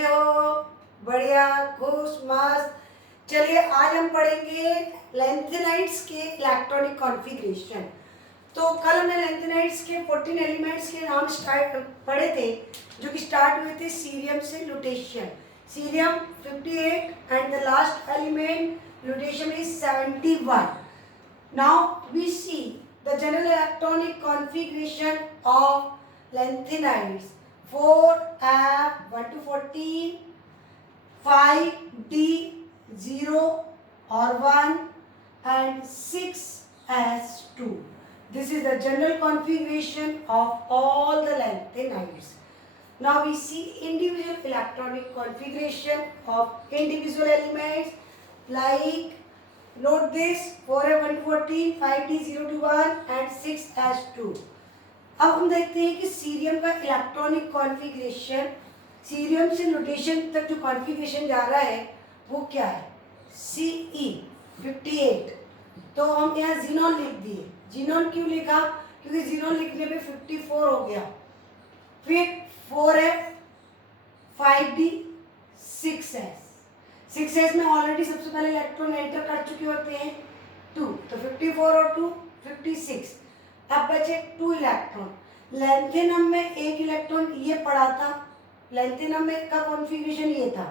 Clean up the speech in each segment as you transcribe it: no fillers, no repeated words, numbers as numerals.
कैसे हो? बढ़िया, खुश, मस्त। चलिए आज हम पढ़ेंगे लैंथेनाइड्स के इलेक्ट्रॉनिक कॉन्फ़िगरेशन। तो कल हमने लैंथेनाइड्स के 14 एलिमेंट्स के नाम पढ़े थे, जो कि स्टार्ट हुए थे सीरियम से lutetium. Cerium 58 and the last element lutetium is 71. Now we see the general electronic configuration of lanthanides. 4F 1 to 14, 5D 0 or 1 and 6S2. This is the general configuration of all the lanthanides. Now we see individual electronic configuration of individual elements like, note this, 4F 1 to 14, 5D 0 to 1 and 6S2. अब हम देखते हैं कि cerium का electronic configuration, cerium से lutetium तक जो configuration जा रहा है वो क्या है? Ce58. तो हम यहाँ जीनॉन लिख दिए। जीनॉन क्यों लिखा? क्योंकि जीनॉन लिखने पे 54 हो गया। फिर 4F 5D 6S। 6S में ऑलरेडी सबसे पहले इलेक्ट्रॉन एंटर कर चुके होते हैं 2, तो 54 और 2 56। अब बचे 2 इलेक्ट्रॉन। लैंथेनम में एक इलेक्ट्रॉन ये पड़ा था, लैंथेनम में का कॉन्फ़िगरेशन ये था।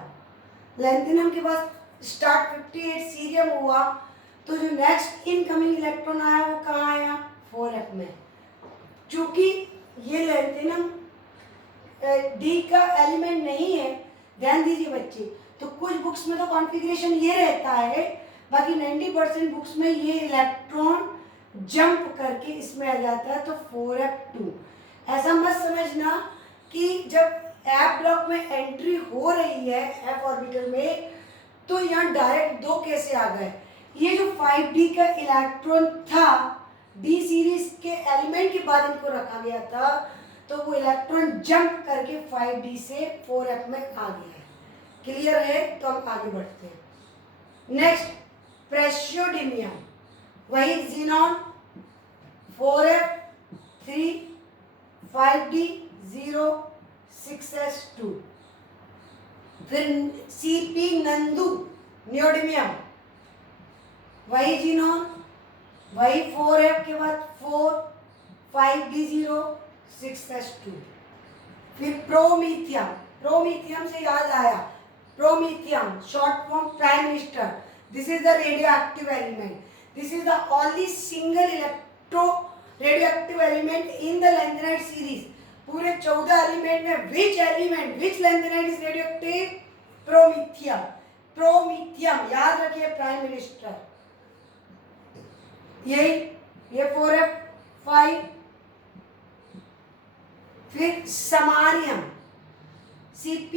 लैंथेनम के बाद स्टार्ट 58 सीरियम हुआ, तो जो नेक्स्ट इनकमिंग इलेक्ट्रॉन आया वो कहाँ आया? 4F में। चूँकि ये लैंथेनम डी का एलिमेंट नहीं है, ध्यान दीजिए बच्चे, तो कुछ बुक्स में तो कॉन्फ़िगरेशन ये रहता है, बाकी 90% बुक्स में ये इलेक्ट्रॉन जंप करके इसमें आ जाता है, तो 4F2। ऐसा मत समझना कि जब एफ ब्लॉक में एंट्री हो रही है एफ ऑर्बिटल में, तो यहाँ डायरेक्ट 2 कैसे आ गए। ये जो 5D का इलेक्ट्रॉन था, डी सीरीज के एलिमेंट के बाद इनको रखा गया था, तो वो इलेक्ट्रॉन जंप करके 5D से 4F में आ गया है। क्लियर है? तो हम आगे बढ़ते हैं। नेक्स्ट प्रेशियोडिमियम, वही जीनॉन 4F 3 5D 0 6S2। फिर CP नंदू नियोडिमियम, वही जीनॉन, वही 4F के बाद 4 5D 0 6S2। फिर प्रोमीथियम, प्रोमीथियम से याद आया, promethium short form prime minister. This is the radioactive element. This is the only single electro radioactive element in the lanthanide series. पूरे 14 एलिमेंट में which lanthanide is radioactive? Promethium. Promethium याद रखिए, prime minister. यही ये 4F 5। फिर samarium, CP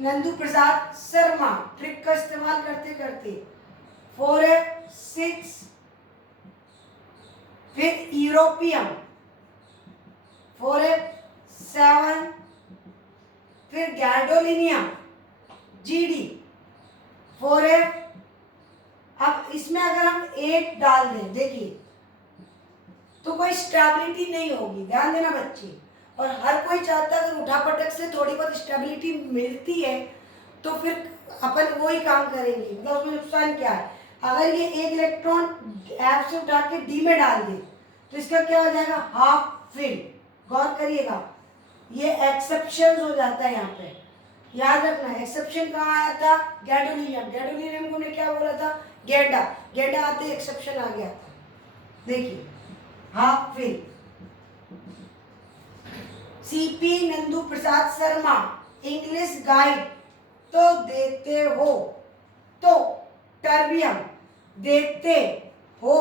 Nandu Prasad Sharma, trick का इस्तेमाल करते करते 4F 6। फिर यूरोपियम 4F 7। फिर गैडोलिनियम GD 4F। अब इसमें अगर हम 8 डाल दें, देखिए, तो कोई स्टेबिलिटी नहीं होगी, ध्यान देना बच्चे। और हर कोई चाहता है अगर उठापटक से थोड़ी बहुत स्टेबिलिटी मिलती है तो फिर अपन वही काम करेंगे, मतलब उसमें नुकसान क्या है? अगर ये एक इलेक्ट्रॉन F से उठा के D में डाल दे तो इसका क्या हो जाएगा? Half fill. गौर करिएगा, ये एक्सेप्शन हो जाता है। यहाँ पे याद रखना, एक्सेप्शन कहाँ आया था? गैडोलिनियम। गैडोलिनियम को क्या बोला था? गेंडा। गेंडा आते एक्सेप्शन आ गया था। देखिए half fill. CP Nandu Prasad Sharma, English guide तो देते हो, तो टर्बियम देते हो।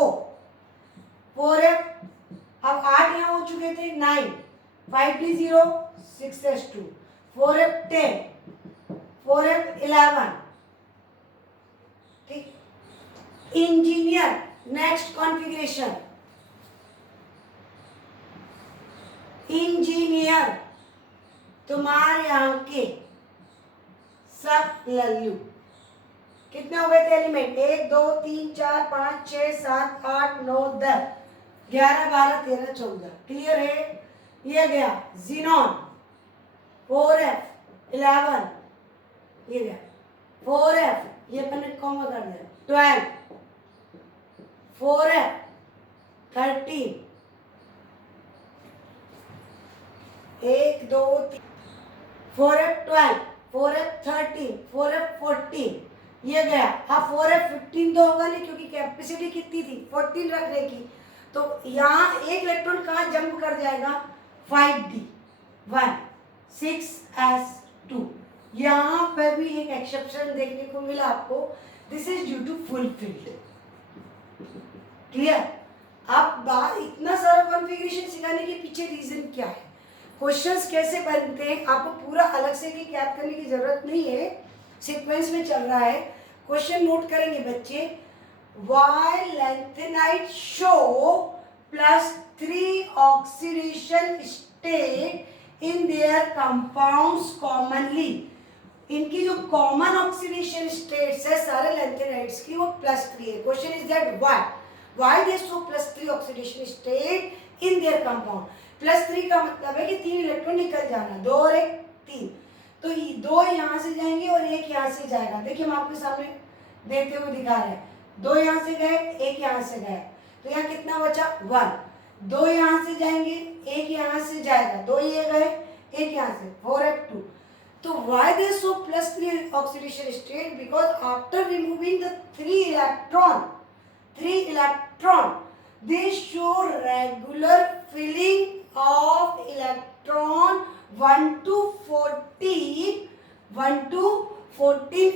4F अब 8 यहाँ हो चुके थे, 9 5D 0 6S2। 4F 10 4F 11। ठीक। इंजीनियर, नेक्स्ट कॉन्फ़िगरेशन इंजीनियर, तुम्हारे यहाँ के सब लल्लू। कितने हो गए थे एलिमेंट? 1 2 3 4 5 6 7 8 9 10 11 12 13 14। क्लियर है? ये गया जीनॉन 4F 11, ये गया 4f, ये अपन ने कॉमा कर दिया 12, 4f 13, 1 2 3, 4f 12, 4f 13, 4f 14, ये गया। अब 4f 15 तो होगा नहीं क्योंकि कैपेसिटी कितनी थी 14 रखने की, तो यहाँ एक इलेक्ट्रॉन कहाँ जंप कर जाएगा 5d 1 6s2। यहाँ पे भी एक एक्सेप्शन देखने को मिला आपको, this is due to full filled. Clear? आप बात इतना सारा कॉन्फ़िगरेशन सिखाने के पीछे रीजन क्या है, क्वेश्चंस कैसे बनते हैं, आपको पूरा अलग से कि याद करने की जरूरत नहीं है, सीक्वेंस में चल रहा है। क्वेश्चन नोट करेंगे बच्चे, why lanthanide show +3 oxidation state in their compounds commonly. इनकी जो कॉमन ऑक्सीडेशन स्टेट्स है सारे लैंथेनाइट्स की वो +3 है। Question is that why they show +3 oxidation state in there compound. +3 का मतलब है कि 3 इलेक्ट्रॉन निकल जाना, 2 और 1 3, तो 2 यहाँ से जाएंगे और 1 यहाँ से जाएगा। देखिए हम आपके सामने देखते हुए दिखा रहे हैं, 2 यहाँ से गए 1 यहाँ से गए, तो यहाँ कितना बचा 1, 2 यहाँ से जाएंगे 1 यहाँ से जाएगा, 2 ये गए 1 यहाँ से 4f2। तो why they show +3 oxidation state? Because after removing the 3 electron, they show regular filling of electron 1 to 14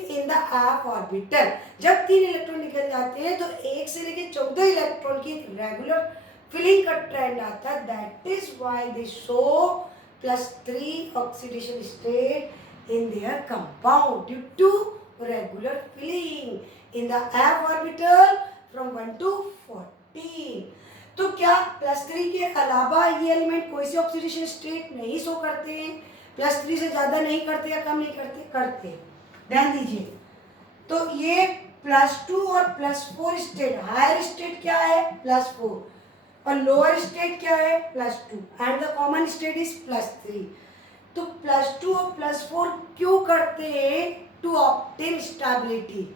in the f orbital। जब 3 इलेक्ट्रॉन निकल जाते हैं तो 1 से लेकर 14 इलेक्ट्रॉन की रेगुलर फिलिंग का ट्रेंड आता है। That is why they show +3 oxidation state in their compound due to regular filling in the f orbital from 1 to 14। तो क्या +3 के अलावा ये एलिमेंट कोई सी ऑक्सीडेशन स्टेट नहीं शो करते हैं? +3 से ज़्यादा नहीं करते या कम नहीं करते? करते। ध्यान दीजिए, तो ये +2 और +4 स्टेट, हायर स्टेट क्या है +4 और लोअर स्टेट क्या है +2 and the common state is +3। तो +2 और +4 क्यों करते हैं? To obtain stability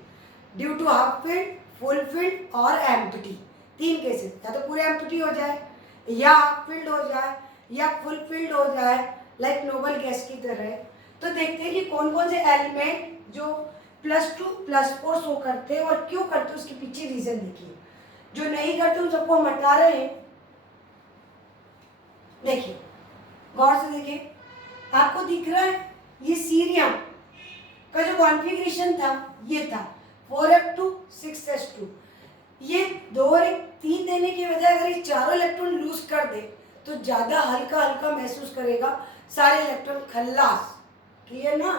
due to half filled, full filled और एम्प्टी। 3 केसेस, या तो पूरे एम्प्टी हो जाए या हाफ फील्ड हो जाए या फुल फील्ड हो जाए, लाइक नोबल गैस की तरह। तो देखते हैं कि कौन कौन से एलिमेंट जो +2 +4 शो करते हैं और क्यों करते हैं, उसके पीछे रीजन देखिए। जो नहीं करते उन सबको हम हटा रहे हैं। देखिए गौर से देखिए, आपको दिख रहा है ये सीरियम का जो कॉन्फ़िगरेशन था ये था 4f2 6s2। ये 2 और 1 3 देने की बजाय अगर ये चारों इलेक्ट्रॉन लूज कर दे तो ज़्यादा हल्का हल्का महसूस करेगा, सारे इलेक्ट्रॉन खल्लास। क्लियर ना?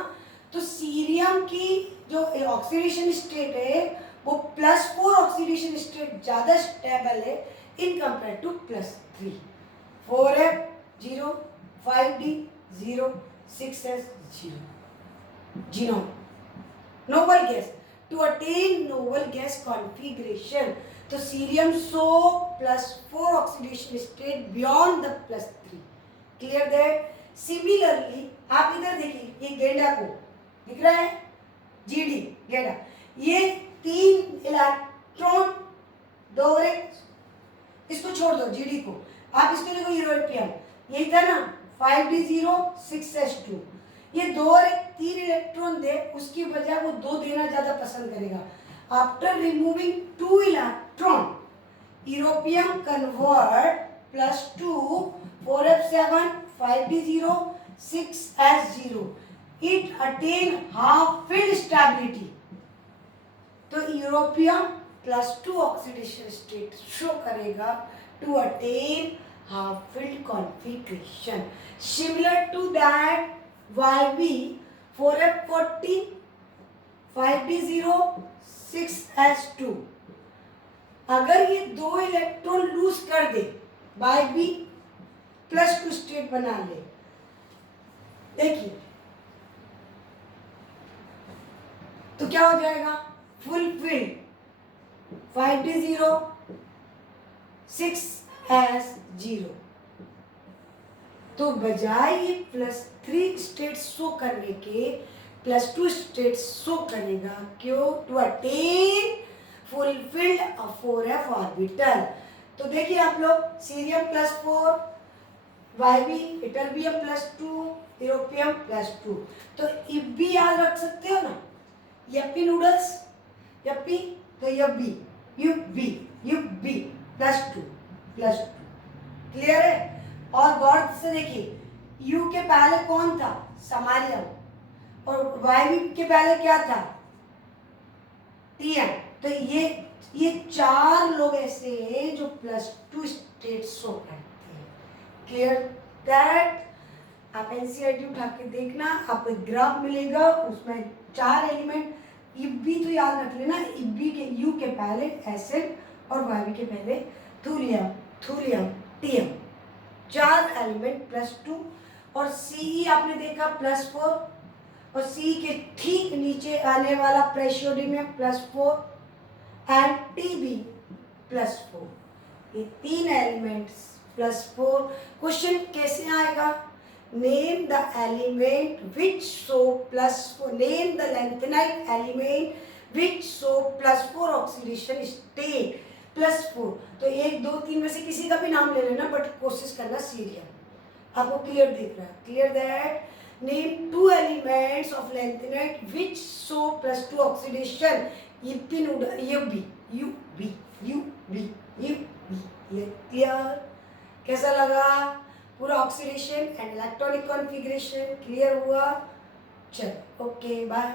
तो सीरियम की जो ऑक्सीडेशन स्टेट है वो +4 ऑक्सीडेशन स्टेट ज़्यादा स्टेबल है in compare to +3। 4f 0, 5d 0, 6s 0। Xenon noble gas, to attain noble gas configuration, तो cerium show +4 oxidation state beyond the +3। Clear that? Similarly आप इधर देखिए, ये गेंडा को दिख रहा है, जीडी गेंडा, ये 3 इलेक्ट्रॉन 2 और 1, इसको छोड़ दो जीडी को, आप इसको लिखो यूरोपियन, यही था ना 5d 0 6s2। ये 2 और 1 3 इलेक्ट्रॉन दे, उसकी बजाय वो 2 देना ज़्यादा पसंद करेगा। After removing 2 electron, europium convert +2 4f7 5d 0 6s0, it attain half filled stability. तो यूरोपियम +2 ऑक्सीडेशन स्टेट शो करेगा to attain half filled configuration, similar to that YB 4f14 5d 0 6s2। अगर ये 2 इलेक्ट्रॉन लूज कर दे, YB +2 state बना ले, देखिए तो क्या हो जाएगा फुल फील्ड 5d 0 6s0। तो बजाय ये +3 स्टेट शो करने के +2 स्टेट शो करेगा। क्यों? To attain full filled 4f orbital. तो देखिए आप लोग, सीरियम +4, इटरबियम +2, यूरोपियम +2। तो इफ भी याद रख सकते हो ना, यप्पी नूडल्स, यप्पी, तो यप्पी, यू बी +2। क्लियर है? और गौर से देखिए, यू के पहले कौन था? समारियम, और वाई के पहले क्या था? टीएम। तो ये 4 लोग ऐसे हैं जो +2 स्टेट शो करते हैं। Clear that? आप एनसीईआरटी उठा के देखना, आपको एक ग्राफ मिलेगा, उसमें 4 एलिमेंट, इफ भी तो याद रख लेना, इफ भी के यू के पहले एसिड और वाई के पहले थूलियम टीएम, 4 एलिमेंट +2। और सी आपने देखा +4, और सी के ठीक नीचे आने वाला प्रेशियोडियम +4 एंड टीबी +4। ये 3 एलिमेंट्स +4। क्वेश्चन कैसे आएगा? Name the element which show +4, name the lanthanide element which show +4 oxidation state +4। तो 1 2 3 में से किसी का भी नाम ले लेना, बट कोशिश करना सीरियम। आपको क्लियर दिख रहा है? Clear that? Name 2 elements of lanthanide which show +2 oxidation, ये क्लियर? कैसा लगा? पूरा oxidation and electronic configuration clear हुआ? चलो, ओके, बाय।